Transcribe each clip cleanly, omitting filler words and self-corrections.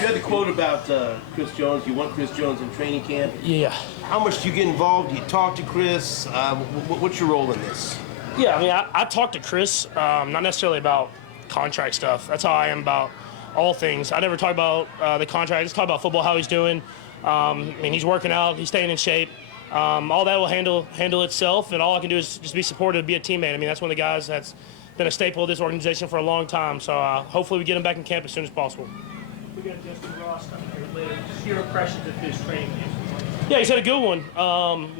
You had the quote about Chris Jones. You want Chris Jones in training camp. Yeah. How much do you get involved? Do you talk to Chris? What's your role in this? Yeah, I mean, I talked to Chris, not necessarily about contract stuff. That's how I am about all things. I never talk about the contract. I just talk about football, how he's doing. I mean, he's working out. He's staying in shape. All that will handle itself, and all I can do is just be supportive, be a teammate. I mean, that's one of the guys that's been a staple of this organization for a long time. So hopefully we get him back in camp as soon as possible. We got Justin Ross coming here later. Just your impressions of his training camp. Yeah, he's had a good one.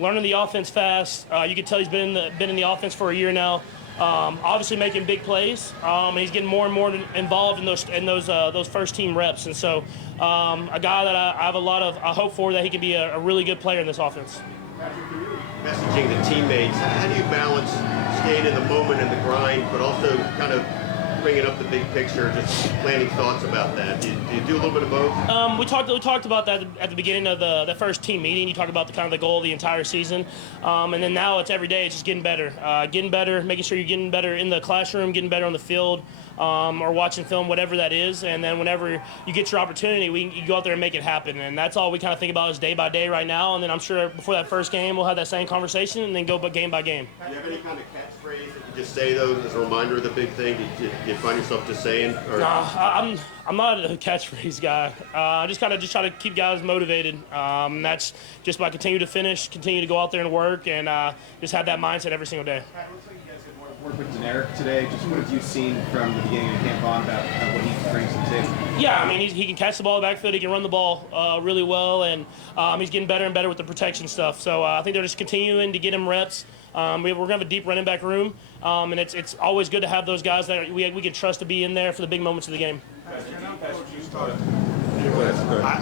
Learning the offense fast. You can tell he's been in the offense for a year now. Obviously making big plays, and he's getting more and more involved in those first team reps. And so, a guy that I have a lot of hope for, that he can be a really good player in this offense. Messaging the teammates, how do you balance staying in the moment and the grind, but also kind of bringing up the big picture, just planning thoughts about that? Do you do a little bit of both? We talked about that at the beginning of the first team meeting. You talk about the goal of the entire season, and then now it's every day. It's just getting better, making sure you're getting better in the classroom, getting better on the field, or watching film, whatever that is. And then whenever you get your opportunity, you go out there and make it happen. And that's all we kind of think about is day by day right now. And then I'm sure before that first game, we'll have that same conversation and then go game by game. Do you have any kind of catchphrase that you just say those as a reminder of the big thing? Do you find yourself just saying? Or? I'm not a catchphrase guy. I just try to keep guys motivated. That's just by continue to go out there and work, and just have that mindset every single day. It looks like you guys did more work with Generic today. Just what have you seen from the beginning of camp on about what he brings to the table? Yeah, I mean, he can catch the ball in the backfield. He can run the ball really well, and he's getting better and better with the protection stuff. So I think they're just continuing to get him reps. We're going to have a deep running back room, and it's always good to have those guys that we can trust to be in there for the big moments of the game. I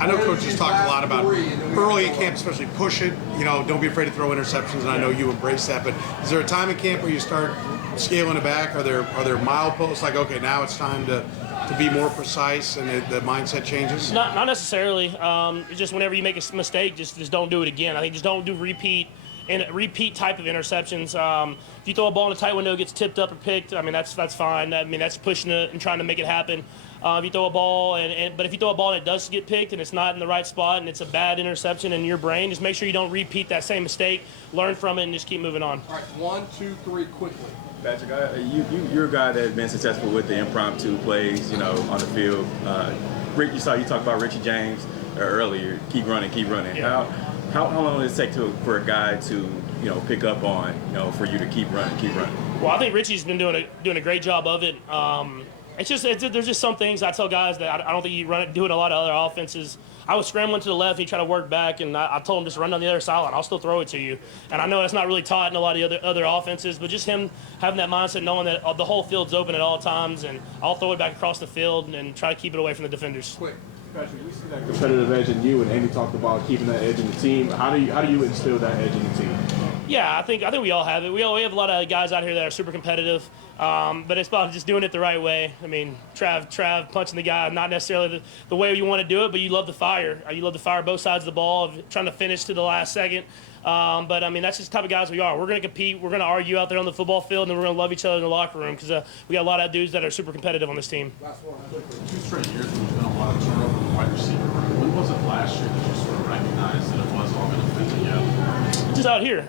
know coaches talked a lot about early in camp, especially push it. Don't be afraid to throw interceptions, and I know you embrace that. But is there a time in camp where you start scaling it back? Are there mileposts like, okay, now it's time to be more precise, and the mindset changes? Not necessarily. It's just whenever you make a mistake, just don't do it again. I think just don't do repeat type of interceptions. If you throw a ball in a tight window, it gets tipped up or picked, I mean, that's fine. I mean, that's pushing it and trying to make it happen. If you throw a ball, but if you throw a ball and it does get picked and it's not in the right spot and it's a bad interception in your brain, just make sure you don't repeat that same mistake, learn from it, and just keep moving on. All right, 1, 2, 3, quickly. Patrick, you're a guy that's been successful with the impromptu plays, on the field. Rick, you talked about Richie James earlier. Keep running. Yeah. How long does it take for a guy to pick up on for you to keep running? Well, I think Richie's been doing a great job of it. There's just some things I tell guys that I don't think you do it a lot of other offenses. I was scrambling to the left, he tried to work back, and I told him just run down the other sideline. I'll still throw it to you. And I know that's not really taught in a lot of other offenses, but just him having that mindset, knowing that the whole field's open at all times, and I'll throw it back across the field and try to keep it away from the defenders. Quick. Patrick, we see that competitive edge in you, and Amy talked about keeping that edge in the team. How do you instill that edge in the team? Yeah, I think we all have it. We have a lot of guys out here that are super competitive, but it's about just doing it the right way. I mean, Trav punching the guy, not necessarily the way you want to do it, but you love the fire. You love to fire both sides of the ball, of trying to finish to the last second. But, I mean, that's just the type of guys we are. We're going to compete. We're going to argue out there on the football field, and then we're going to love each other in the locker room because we got a lot of dudes that are super competitive on this team. Last one. 2 straight years there's been a lot of turnover in the wide receiver room. When was it last year that you sort of recognized that it was all going to fit together? Just out here.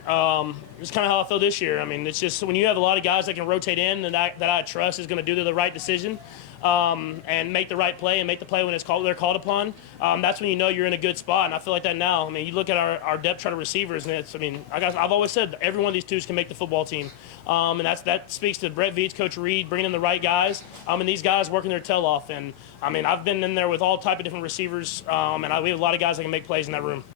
It's kind of how I feel this year. I mean, it's just when you have a lot of guys that can rotate in and that I trust is going to do the right decision and make the right play and make the play when they're called upon, that's when you know you're in a good spot. And I feel like that now. I mean, you look at our depth chart of receivers, and I've always said every one of these twos can make the football team. And that speaks to Brett Veets, Coach Reed, bringing in the right guys, and these guys working their tail off. And, I mean, I've been in there with all type of different receivers, and we have a lot of guys that can make plays in that room.